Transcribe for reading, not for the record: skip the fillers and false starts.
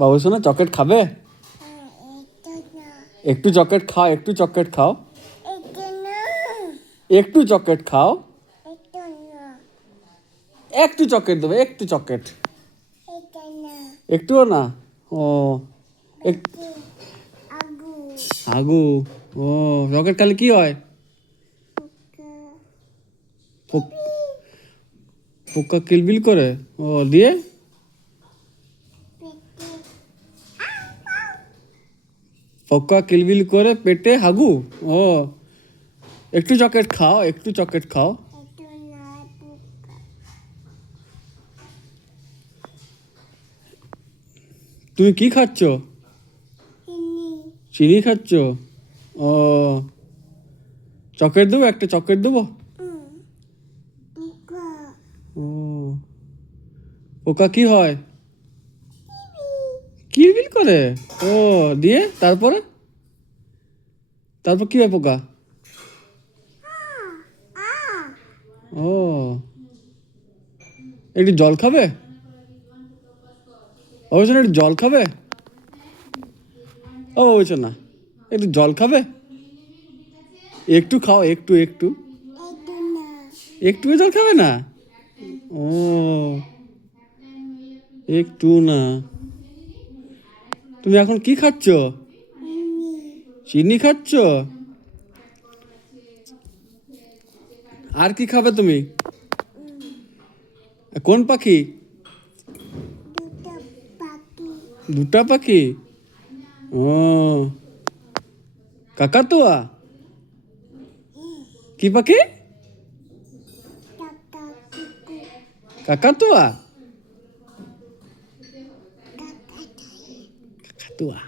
বাবু শোনা চকলেট খাবে? একটু চকলেট খাও, একটু চকলেট খাও, একটু চকলেট খাও, একটু চকলেট দেবে, একটু চকলেট, একটুও না। ও আগু, ও চকলেট খালি কি হয়? পোকা কিলবিল করে। ও দিয়ে পোকা কিলবিল করে পেটে হাগু। ও একটু চকলেট খাও, একটু চকলেট খাও। তুমি কি খাচ্ছ? চিনি খাচ্ছ? ও চকলেট দেবো, একটা চকলেট দেবো। ও পোকা কি হয়? কিলবিল করে। ও দিয়ে তারপরে তারপর কি হয় পোকা? ও একটু জল খাবে? অবশ্য একটু জল খাবে? ও অবশ্য না, একটু জল খাবে? একটু খাও, একটু একটু, একটু জল খাবে না? ও একটু না। তুমি এখন কি খাচ্ছ? চিনি খাচ্ছ? আর কি খাবে তুমি? কোন পাখি? দুটা পাখি? ও কাকাতুয়া? কি পাখি? কাকাতুয়া? কাকাতুয়া।